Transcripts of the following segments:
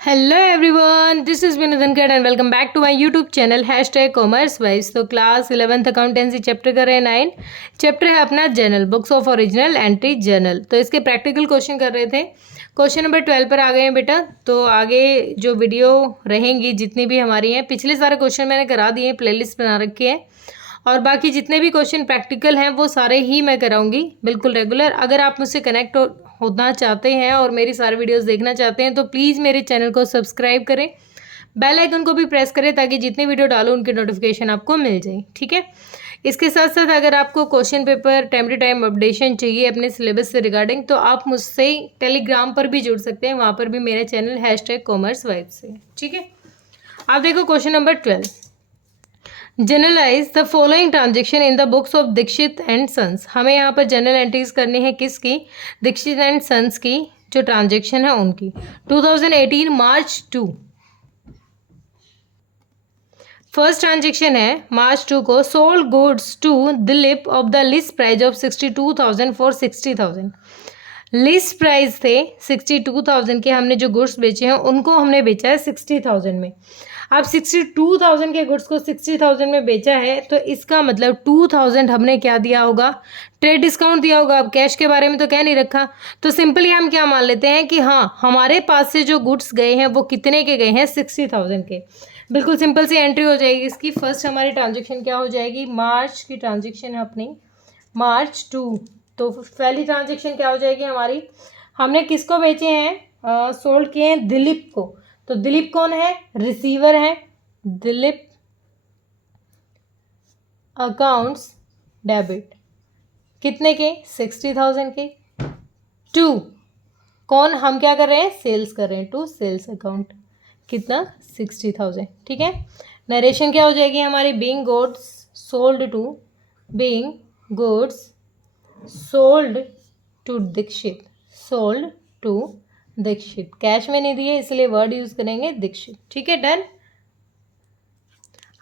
Hello everyone, this is Vinod Dhankhar and welcome back to my YouTube channel commerce wise. तो class 11th accountancy chapter कर रहे हैं 9। Chapter है अपना journal, books of original entry journal. तो इसके प्रैक्टिकल क्वेश्चन कर रहे थे। क्वेश्चन नंबर 12 पर आ गए हैं बेटा। तो आगे जो वीडियो रहेंगी जितनी भी हमारी हैं, पिछले सारे क्वेश्चन मैंने करा दिए हैं, प्लेलिस्ट बना रखी है। और बाकी जितने भी क्वेश्चन प्रैक्टिकल हैं वो सारे ही मैं कराऊंगी बिल्कुल रेगुलर। अगर आप मुझसे कनेक्ट होना चाहते हैं और मेरी सारी वीडियोस देखना चाहते हैं तो प्लीज़ मेरे चैनल को सब्सक्राइब करें, बेल आइकन को भी प्रेस करें ताकि जितने वीडियो डालूं उनकी नोटिफिकेशन आपको मिल जाए। ठीक है। इसके साथ साथ अगर आपको question paper time to time updation चाहिए अपने सिलेबस से रिगार्डिंग, तो आप मुझसे टेलीग्राम पर भी जुड़ सकते हैं। वहाँ पर भी मेरा चैनल कॉमर्स वाइब से। ठीक है। आप देखो question number 12। Journalise the following transaction in the books of Dikshit and sons. हमें यहाँ पर जनरल एंट्रीज करनी है किसकी? दीक्षित एंड सन्स की जो ट्रांजेक्शन है उनकी। 2018 मार्च 2 फर्स्ट ट्रांजेक्शन है मार्च 2 को। Sold goods to Dilip of the list price of 62,000 for 60,000। List price थे 62,000 के, हमने जो गुड्स बेचे हैं उनको हमने बेचा है 60,000 में। अब 62,000 के गुड्स को 60,000 में बेचा है तो इसका मतलब 2,000 हमने क्या दिया होगा? ट्रेड डिस्काउंट दिया होगा। अब कैश के बारे में तो कह नहीं रखा, तो सिंपली हम क्या मान लेते हैं कि हाँ, हमारे पास से जो गुड्स गए हैं वो कितने के गए हैं? 60,000 के। बिल्कुल सिंपल सी एंट्री हो जाएगी इसकी। फर्स्ट हमारी ट्रांजेक्शन क्या हो जाएगी? मार्च की ट्रांजेक्शन है अपनी, मार्च 2। तो पहली ट्रांजेक्शन क्या हो जाएगी हमारी? हमने किसको बेचे हैं? सोल्ड किए हैं दिलीप को। तो दिलीप कौन है? रिसीवर है। दिलीप अकाउंट्स डेबिट कितने के? 60,000 के। टू कौन? हम क्या कर रहे हैं? सेल्स कर रहे हैं। टू सेल्स अकाउंट कितना? 60,000। ठीक है। नरेशन क्या हो जाएगी हमारी? Being goods sold to, being goods sold to Dikshit, sold to Dikshit. Cash में नहीं दिए इसलिए वर्ड यूज करेंगे दीक्षित। ठीक है, डन।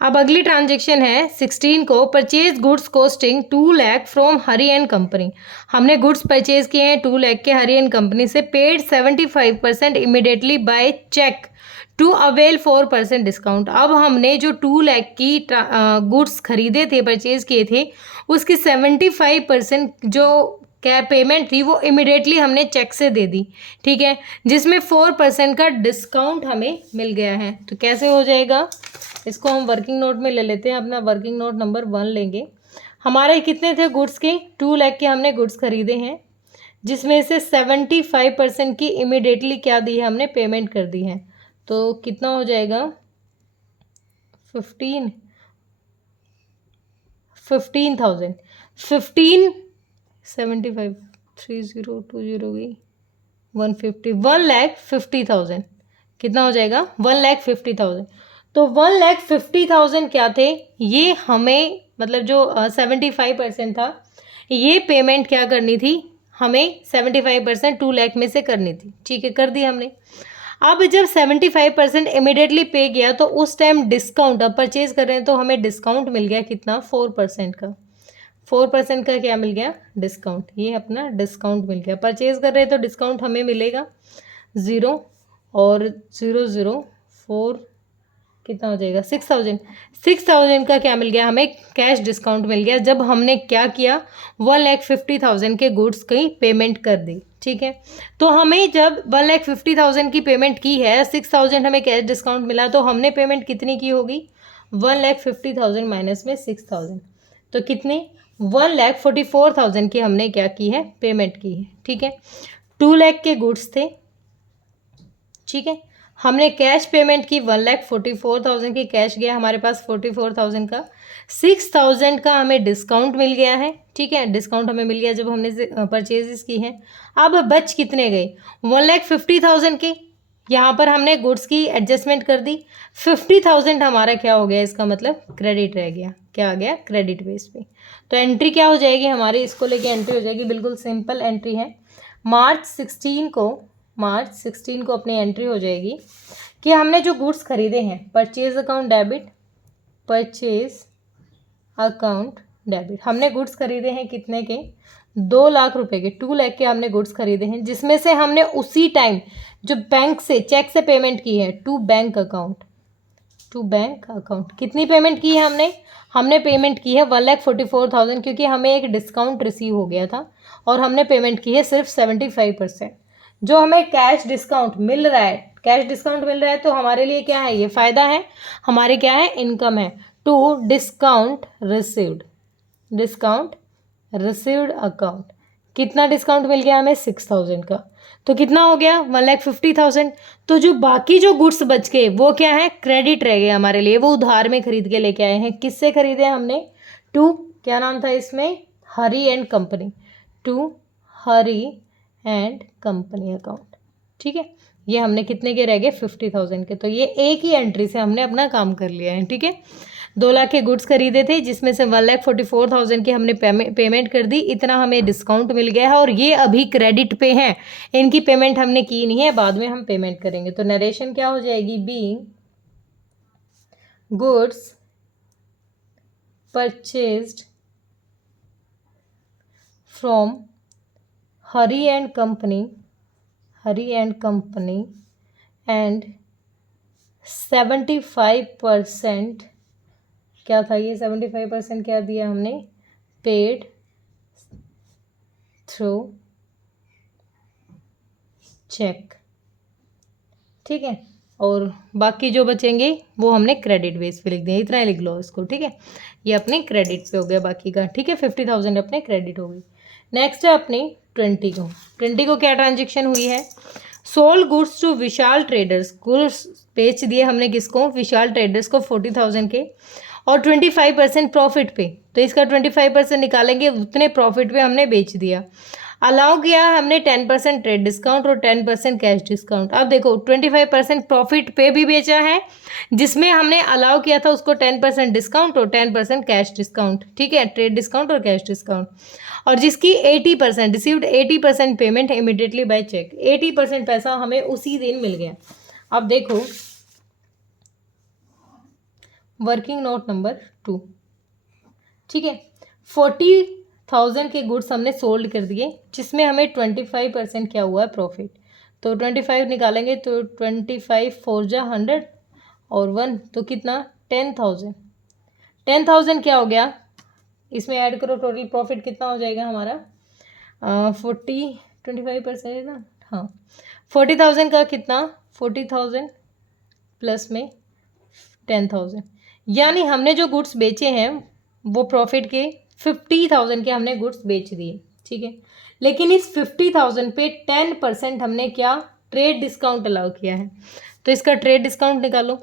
अब अगली ट्रांजेक्शन है 16 को। Purchase goods costing 2 lakh from Hari and company. हमने गुड्स परचेज किए हैं 2 लाख के हरी एंड कंपनी से। Paid 75% immediately by cheque to avail 4% discount. अब हमने जो 2 लाख की गुड्स खरीदे थे, परचेज किए थे, उसकी 75% जो क्या पेमेंट थी वो इमिडिएटली हमने चेक से दे दी। ठीक है, जिसमें 4% का डिस्काउंट हमें मिल गया है। तो कैसे हो जाएगा? इसको हम वर्किंग नोट में ले लेते हैं। अपना वर्किंग नोट नंबर 1 लेंगे। हमारे कितने थे गुड्स के? 2 लाख के हमने गुड्स खरीदे हैं, जिसमें से 75% की इमिडिएटली क्या दी है? हमने पेमेंट कर दी है। तो कितना हो जाएगा? 15,000 75 3020 गई 150 1,50,000। कितना हो जाएगा? 1,50,000। तो 1,50,000 क्या थे? ये हमें मतलब जो 75% था, ये पेमेंट क्या करनी थी? हमें 75% 2 लाख में से करनी थी। ठीक है, कर दी हमने। अब जब 75% इमिडिएटली पे गया तो उस टाइम डिस्काउंट, अब परचेज कर रहे हैं तो हमें डिस्काउंट मिल गया कितना? 4% का। 4% का क्या मिल गया? डिस्काउंट। ये अपना डिस्काउंट मिल गया। परचेज कर रहे हैं तो डिस्काउंट हमें मिलेगा 0 और 004 कितना हो जाएगा? 6,000। 6,000 का क्या मिल गया हमें? कैश डिस्काउंट मिल गया जब हमने क्या किया? 1,50,000 के गुड्स की पेमेंट कर दी। ठीक है, तो हमें जब 1,50,000 की पेमेंट की है, 6,000 हमें कैश डिस्काउंट मिला, तो हमने पेमेंट कितनी की होगी? 1,50,000 माइनस में 6,000, तो कितनी? 1,44,000 की हमने क्या की है? पेमेंट की है। ठीक है, 2 लाख के गुड्स थे। ठीक है, हमने कैश पेमेंट की 1,44,000 की, कैश गया हमारे पास 44,000 का। 6,000 का हमें डिस्काउंट मिल गया है। ठीक है, डिस्काउंट हमें मिल गया जब हमने परचेजेस की हैं। अब बच कितने गए? 1,50,000 के। यहाँ पर हमने गुड्स की एडजस्टमेंट कर दी। 50,000 हमारा क्या हो गया? इसका मतलब क्रेडिट रह गया। क्या आ गया? क्रेडिट बेस पे। तो एंट्री क्या हो जाएगी हमारी? इसको लेके एंट्री हो जाएगी, बिल्कुल सिंपल एंट्री है। मार्च 16 को अपनी एंट्री हो जाएगी कि हमने जो गुड्स खरीदे हैं, purchase account debit, purchase account debit. हमने गुड्स खरीदे हैं कितने के? 2 लाख रुपए के 2 लाख के हमने गुड्स खरीदे हैं, जिसमें से हमने उसी टाइम जो बैंक से चेक से पेमेंट की है टू बैंक अकाउंट कितनी पेमेंट की है हमने पेमेंट की है 1,44,000, क्योंकि हमें एक डिस्काउंट रिसीव हो गया था और हमने पेमेंट की है सिर्फ 75%। जो हमें कैश डिस्काउंट मिल रहा है तो हमारे लिए क्या है, ये फ़ायदा है, हमारे क्या है, इनकम है। टू डिस्काउंट रिसीव्ड अकाउंट, कितना डिस्काउंट मिल गया हमें, 6,000 का। तो कितना हो गया, 1,50,000। तो जो बाकी जो गुड्स बच गए वो क्या है, क्रेडिट रह गए हमारे लिए, वो उधार में खरीद के लेके आए हैं। किससे खरीदे हमने, टू, क्या नाम था इसमें, Hari and company, to Hari and company account. ठीक है, ये हमने कितने के रह गए, 50,000 के। तो ये एक ही एंट्री से हमने अपना काम कर लिया है। ठीक है, 2 लाख के गुड्स खरीदे थे, जिसमें से 1,44,000 की हमने पेमेंट कर दी, इतना हमें डिस्काउंट मिल गया है और ये अभी क्रेडिट पे हैं, इनकी पेमेंट हमने की नहीं है, बाद में हम पेमेंट करेंगे। तो नरेशन क्या हो जाएगी, being goods purchased from Hari and company and 75%, क्या था ये, 75% क्या दिया हमने, पेड थ्रू चेक। ठीक है, और बाकी जो बचेंगे वो हमने क्रेडिट बेस पे लिख दिया, इतना ही लिख लो इसको। ठीक है, ये अपने क्रेडिट पे हो गया बाकी का। ठीक है, 50,000 अपने क्रेडिट हो गई। नेक्स्ट है अपनी 20 को क्या ट्रांजेक्शन हुई है, sold goods to Vishal traders, goods बेच दिए हमने किसको, विशाल ट्रेडर्स को 40,000 के, और 25% प्रॉफिट पे। तो इसका 25% निकालेंगे, उतने प्रॉफिट पे हमने बेच दिया। अलाउ किया है हमने 10% ट्रेड डिस्काउंट और 10% कैश डिस्काउंट। अब देखो 25% प्रॉफिट पे भी बेचा है, जिसमें हमने अलाउ किया था उसको 10% डिस्काउंट और 10% कैश डिस्काउंट। ठीक है, ट्रेड डिस्काउंट और कैश डिस्काउंट। और जिसकी 80% received 80% payment immediately by cheque, 80% पैसा हमें उसी दिन मिल गया। अब देखो वर्किंग नोट नंबर 2। ठीक है, 40,000 के गुड्स हमने सोल्ड कर दिए, जिसमें हमें 25% क्या हुआ है, प्रॉफिट। तो 25 निकालेंगे तो 25 4 जा 100 और 1 तो कितना, 10,000। 10,000 क्या हो गया, इसमें ऐड करो, टोटल प्रॉफिट कितना हो जाएगा हमारा, 25% है ना, हाँ, 40,000 का कितना, 40,000 प्लस में 10,000, यानी हमने जो गुड्स बेचे हैं वो प्रॉफिट के 50,000 के हमने गुड्स बेच दिए। ठीक है, लेकिन इस 50,000 पे 10% हमने क्या, ट्रेड डिस्काउंट अलाउ किया है। तो इसका ट्रेड डिस्काउंट निकालो,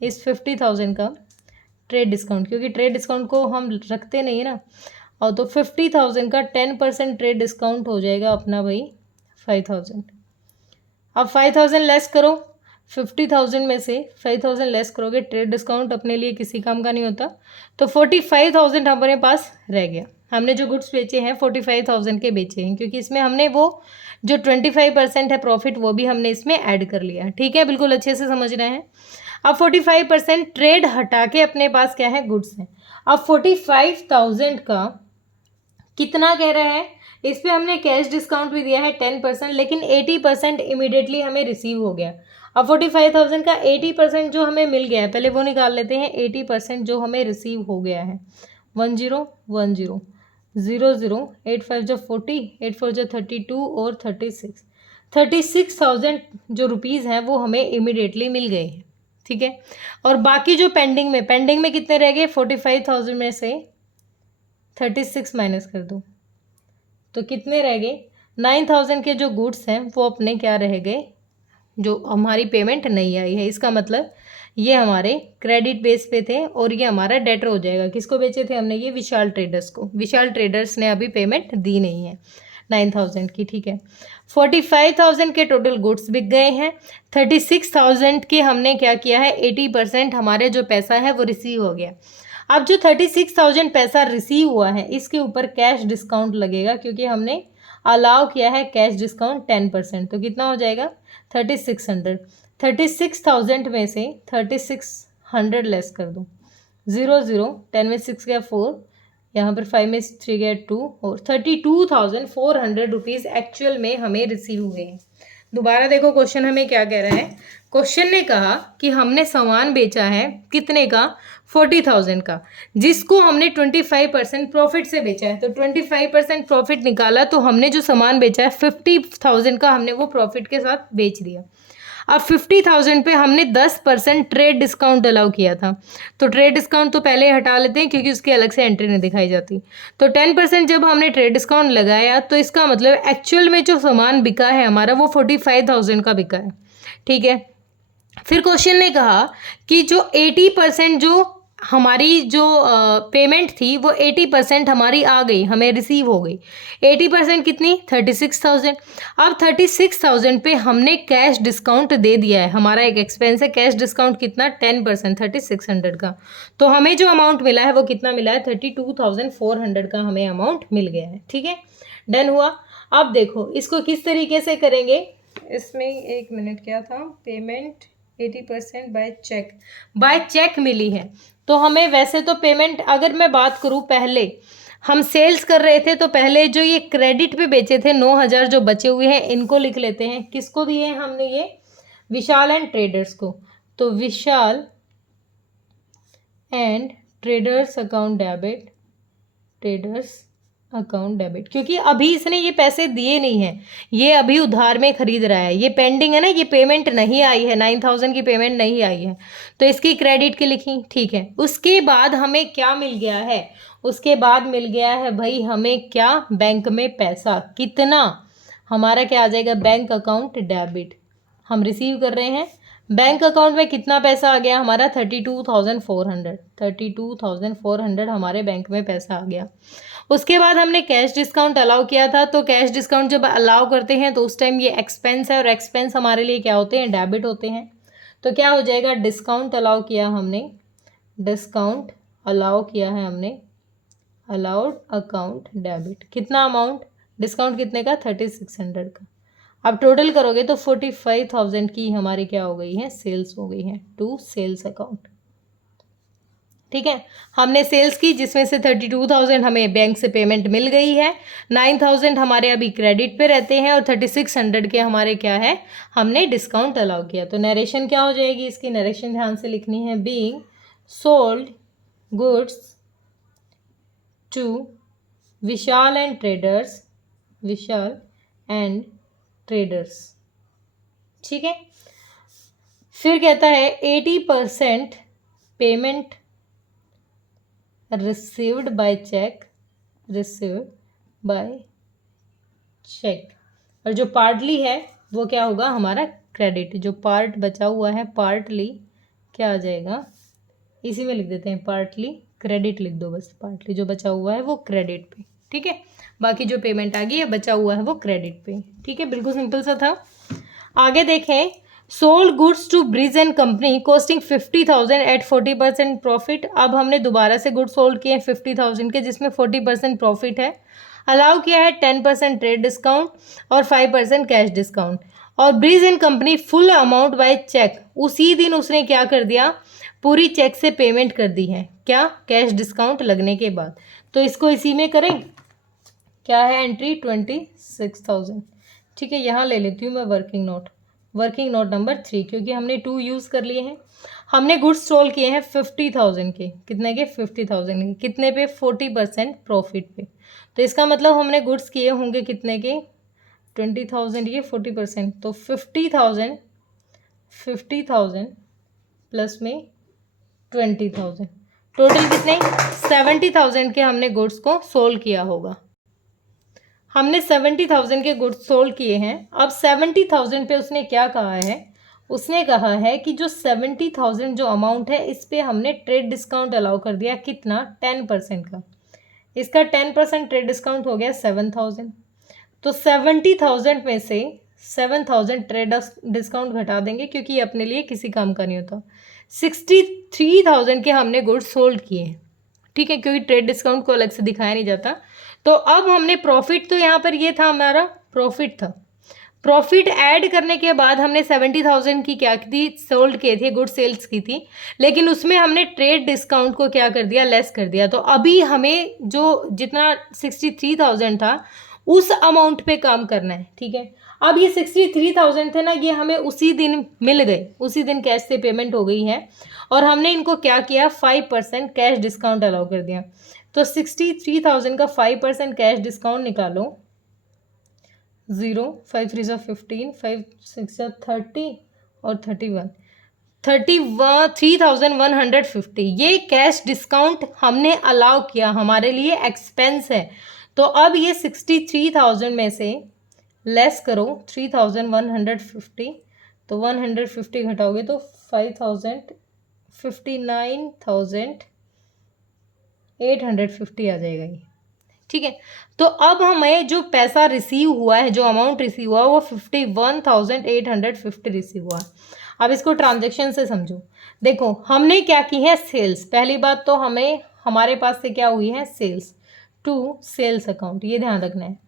इस 50,000 का ट्रेड डिस्काउंट, क्योंकि ट्रेड डिस्काउंट को हम रखते नहीं ना। और तो 50,000 का 10% ट्रेड डिस्काउंट हो जाएगा अपना भाई 5,000। अब 5,000 लेस करो, 50,000 में से 5,000 लेस करोगे, ट्रेड डिस्काउंट अपने लिए किसी काम का नहीं होता, तो 45,000 हमारे पास रह गया। हमने जो गुड्स बेचे हैं 45,000 के बेचे हैं, क्योंकि इसमें हमने वो जो 25% है प्रॉफिट वो भी हमने इसमें ऐड कर लिया। ठीक है, बिल्कुल अच्छे से समझ रहे हैं। अब 45% ट्रेड हटा के अपने पास क्या है, गुड्स हैं। अब 45,000 का कितना कह रहा है, इस पर हमने कैश डिस्काउंट भी दिया है 10%, लेकिन 80% इमीडिएटली हमें रिसीव हो गया। अब 45,000 का 80% जो हमें मिल गया है, पहले वो निकाल लेते हैं। 80% जो हमें रिसीव हो गया है, 1010 00 8 5 जो 40, 8 4 जो 32 और 36,000 जो रुपीज़ हैं वो हमें इमीडिएटली मिल गए हैं। ठीक है, और बाकी जो पेंडिंग में कितने रह गए, 45,000 में से 36 माइनस कर दो तो कितने रह गए, 9,000 के जो गुड्स हैं वो अपने क्या रह गए, जो हमारी पेमेंट नहीं आई है। इसका मतलब ये हमारे क्रेडिट बेस पे थे और ये हमारा डेटर हो जाएगा। किसको बेचे थे हमने, ये विशाल ट्रेडर्स को। विशाल ट्रेडर्स ने अभी पेमेंट दी नहीं है 9,000 की। ठीक है, 45,000 के टोटल गुड्स बिक गए हैं, 36,000 के हमने क्या किया है, 80% हमारे जो पैसा है वो रिसीव हो गया। अब जो 36,000 पैसा रिसीव हुआ है इसके ऊपर कैश डिस्काउंट लगेगा, क्योंकि हमने अलाउ किया है कैश डिस्काउंट 10%। तो कितना हो जाएगा, 3600। 36,000 में से 3600 लेस कर दो, 00 10 में 6 गया 4, यहाँ पर 5 में 3 गया 2 और 32,400 रुपीज़ एक्चुअल में हमें रिसीव हुए हैं। दोबारा देखो क्वेश्चन हमें क्या कह रहा है। क्वेश्चन ने कहा कि हमने सामान बेचा है कितने का, 40,000 का, जिसको हमने 25% प्रॉफिट से बेचा है। तो 25% प्रॉफिट निकाला तो हमने जो सामान बेचा है 50,000 का हमने वो प्रॉफिट के साथ बेच दिया। अब 50,000 पे हमने 10% ट्रेड डिस्काउंट अलाउ किया था। तो ट्रेड डिस्काउंट तो पहले हटा लेते हैं क्योंकि उसकी अलग से एंट्री नहीं दिखाई जाती। तो 10% जब हमने ट्रेड डिस्काउंट लगाया तो इसका मतलब एक्चुअल में जो सामान बिका है हमारा वो 45,000 का बिका है। ठीक है, फिर क्वेश्चन ने कहा कि जो 80% जो हमारी जो पेमेंट थी वो 80% हमारी आ गई, हमें रिसीव हो गई। 80% कितनी, 36,000। अब 36,000 पे हमने कैश डिस्काउंट दे दिया है, हमारा एक एक्सपेंस है कैश डिस्काउंट कितना, 10%, 3600 का। तो हमें जो अमाउंट मिला है वो कितना मिला है, 32,400 का हमें अमाउंट मिल गया है। ठीक है, डन हुआ। अब देखो इसको किस तरीके से करेंगे, इसमें एक मिनट क्या था, पेमेंट 80% बाय चेक मिली है। तो हमें वैसे तो पेमेंट, अगर मैं बात करूं पहले हम सेल्स कर रहे थे तो पहले जो ये क्रेडिट पे बेचे थे 9,000 जो बचे हुए हैं इनको लिख लेते हैं। किसको दिए हैं हमने, ये विशाल एंड ट्रेडर्स को। तो Vishal and traders account debit, traders account debit, क्योंकि अभी इसने ये पैसे दिए नहीं है, ये अभी उधार में खरीद रहा है, ये पेंडिंग है ना, ये पेमेंट नहीं आई है, 9,000 की पेमेंट नहीं आई है, तो इसकी क्रेडिट की लिखी। ठीक है, उसके बाद हमें क्या मिल गया है, उसके बाद मिल गया है भाई हमें क्या, बैंक में पैसा कितना, हमारा क्या आ जाएगा, बैंक अकाउंट डेबिट। हम रिसीव कर रहे हैं, बैंक अकाउंट में कितना पैसा आ गया हमारा, 32,400, 32,400 हमारे बैंक में पैसा आ गया। उसके बाद हमने कैश डिस्काउंट अलाउ किया था। तो कैश डिस्काउंट जब अलाउ करते हैं तो उस टाइम ये एक्सपेंस है और एक्सपेंस हमारे लिए क्या होते हैं, डेबिट होते हैं। तो क्या हो जाएगा, डिस्काउंट अलाउ किया हमने, डिस्काउंट अलाउ किया है हमने, अलाउड अकाउंट डेबिट, कितना अमाउंट, डिस्काउंट कितने का, 3600 का। अब टोटल करोगे तो 45,000 की हमारी क्या हो गई है, सेल्स हो गई है टू सेल्स अकाउंट। ठीक है, हमने सेल्स की जिसमें से 32,000 हमें बैंक से पेमेंट मिल गई है, 9,000 हमारे अभी क्रेडिट पे रहते हैं और 3600 के हमारे क्या है, हमने डिस्काउंट अलाउ किया। तो नरेशन क्या हो जाएगी, इसकी नरेशन ध्यान से लिखनी है, being sold goods to Vishal and traders, Vishal and traders. ठीक है, फिर कहता है 80% payment received by cheque, received by cheque, और जो पार्टली है वो क्या होगा, हमारा क्रेडिट। जो पार्ट बचा हुआ है पार्टली क्या आ जाएगा, इसी में लिख देते हैं, पार्टली क्रेडिट लिख दो बस, पार्टली जो बचा हुआ है वो क्रेडिट पे। ठीक है, बाकी जो पेमेंट आ गई है बचा हुआ है वो क्रेडिट पे। ठीक है, बिल्कुल सिंपल सा था। आगे देखें, sold goods to Brij and company costing 50,000 at 40% profit. अब हमने दोबारा से गुड्स सोल्ड किए हैं 50,000 के जिसमें 40% प्रॉफिट है। अलाउ किया है 10% ट्रेड डिस्काउंट और 5% कैश डिस्काउंट। और Brij and company full amount by cheque, उसी दिन उसने क्या कर दिया, पूरी चेक से पेमेंट कर दी है, क्या, कैश डिस्काउंट लगने के बाद। तो इसको इसी में करें, क्या है एंट्री, 26,000। ठीक है, यहाँ ले लेती हूँ मैं working note, working note number 3, क्योंकि हमने 2 यूज़ कर लिए हैं। हमने गुड्स सोल्ड किए हैं 50,000 के, कितने के, 50,000 के, कितने पे, 40% प्रॉफिट पे। तो इसका मतलब हमने गुड्स किए होंगे कितने के, 20,000, ये 40%, तो 50,000 प्लस में 20,000, टोटल कितने, 70,000 के हमने गुड्स को सोल्ड किया होगा। हमने 70,000 के गुड्स सोल्ड किए हैं। अब 70,000 पे उसने क्या कहा है, उसने कहा है कि जो 70,000 जो अमाउंट है इस पे हमने ट्रेड डिस्काउंट अलाउ कर दिया, कितना, 10% का। इसका 10% ट्रेड डिस्काउंट हो गया 7,000। तो 70,000 में से 7,000 ट्रेड डिस्काउंट घटा देंगे क्योंकि ये अपने लिए किसी काम का नहीं होता। 63,000 के हमने गुड्स सोल्ड किए हैं। ठीक है, क्योंकि ट्रेड डिस्काउंट को अलग से दिखाया नहीं जाता। तो अब हमने प्रॉफिट, तो यहाँ पर ये था हमारा प्रॉफिट था, प्रॉफिट ऐड करने के बाद हमने 70,000 की क्या थी, सोल्ड किए थे, गुड सेल्स की थी, लेकिन उसमें हमने ट्रेड डिस्काउंट को क्या कर दिया, लेस कर दिया। तो अभी हमें जो जितना 63,000 था उस अमाउंट पे काम करना है, ठीक है। अब ये 63,000 थे ना, ये हमें उसी दिन मिल गए, उसी दिन कैश से पेमेंट हो गई है, और हमने इनको क्या किया, 5% कैश डिस्काउंट अलाउ कर दिया। तो 63,000 का 5% कैश डिस्काउंट निकालो, 0, 5 3 15, 5 6 30 और 31, 3,150 ये कैश डिस्काउंट हमने अलाउ किया, हमारे लिए एक्सपेंस है। तो अब ये 63,000 में से लेस करो 3,150, तो 150 घटाओगे तो 59,850 आ जाएगा ये, ठीक है। तो अब हमें जो पैसा रिसीव हुआ है, जो अमाउंट रिसीव हुआ वो 51,850 रिसीव हुआ। अब इसको ट्रांजैक्शन से समझो। देखो हमने क्या की है, सेल्स। पहली बात तो हमें हमारे पास से क्या हुई है, सेल्स टू सेल्स अकाउंट, ये ध्यान रखना है।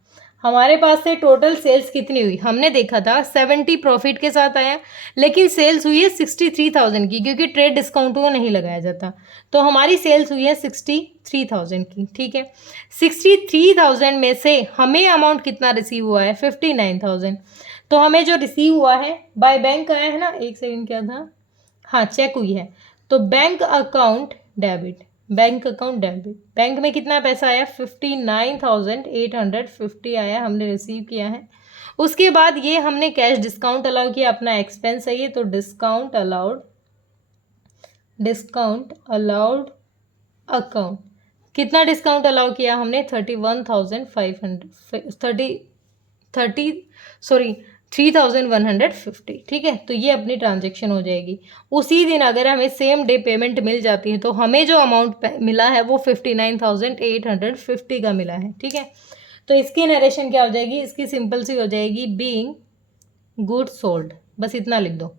हमारे पास से टोटल सेल्स कितनी हुई, हमने देखा था 70 प्रॉफिट के साथ आया, लेकिन सेल्स हुई है 63,000 की, क्योंकि ट्रेड डिस्काउंट को नहीं लगाया जाता। तो हमारी सेल्स हुई है 63,000 की, ठीक है। 63,000 में से हमें अमाउंट कितना रिसीव हुआ है, 59,000। तो हमें जो रिसीव हुआ है बाय बैंक आया है ना, एक सेकंड क्या था, हाँ चेक हुई है, तो bank account debit, bank account debit, bank में कितना पैसा आया, 59,850 आया, हमने रिसीव किया है। उसके बाद ये हमने कैश डिस्काउंट अलाउ किया, अपना एक्सपेंस है ये, तो डिस्काउंट अलाउड अकाउंट, कितना डिस्काउंट अलाउ किया हमने, 3,150, ठीक है। तो ये अपनी ट्रांजेक्शन हो जाएगी। उसी दिन अगर हमें सेम डे पेमेंट मिल जाती है तो हमें जो अमाउंट मिला है वो 59,850 का मिला है, ठीक है। तो इसकी नरेशन क्या हो जाएगी, इसकी सिंपल सी हो जाएगी, बीइंग गुड्स सोल्ड, बस इतना लिख दो,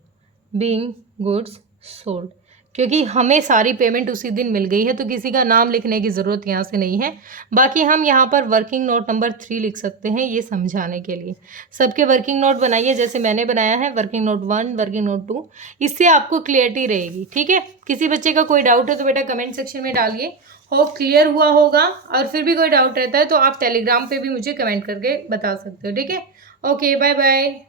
बीइंग गुड्स सोल्ड, क्योंकि हमें सारी पेमेंट उसी दिन मिल गई है, तो किसी का नाम लिखने की ज़रूरत यहाँ से नहीं है। बाकी हम यहाँ पर वर्किंग नोट नंबर 3 लिख सकते हैं, ये समझाने के लिए। सबके वर्किंग नोट बनाइए जैसे मैंने बनाया है, वर्किंग नोट 1, वर्किंग नोट 2, इससे आपको क्लियरिटी रहेगी, ठीक है। किसी बच्चे का कोई डाउट है तो बेटा कमेंट सेक्शन में डालिए, होप क्लियर हुआ होगा। और फिर भी कोई डाउट रहता है तो आप टेलीग्राम पर भी मुझे कमेंट करके बता सकते हो, ठीक है। Okay, bye bye.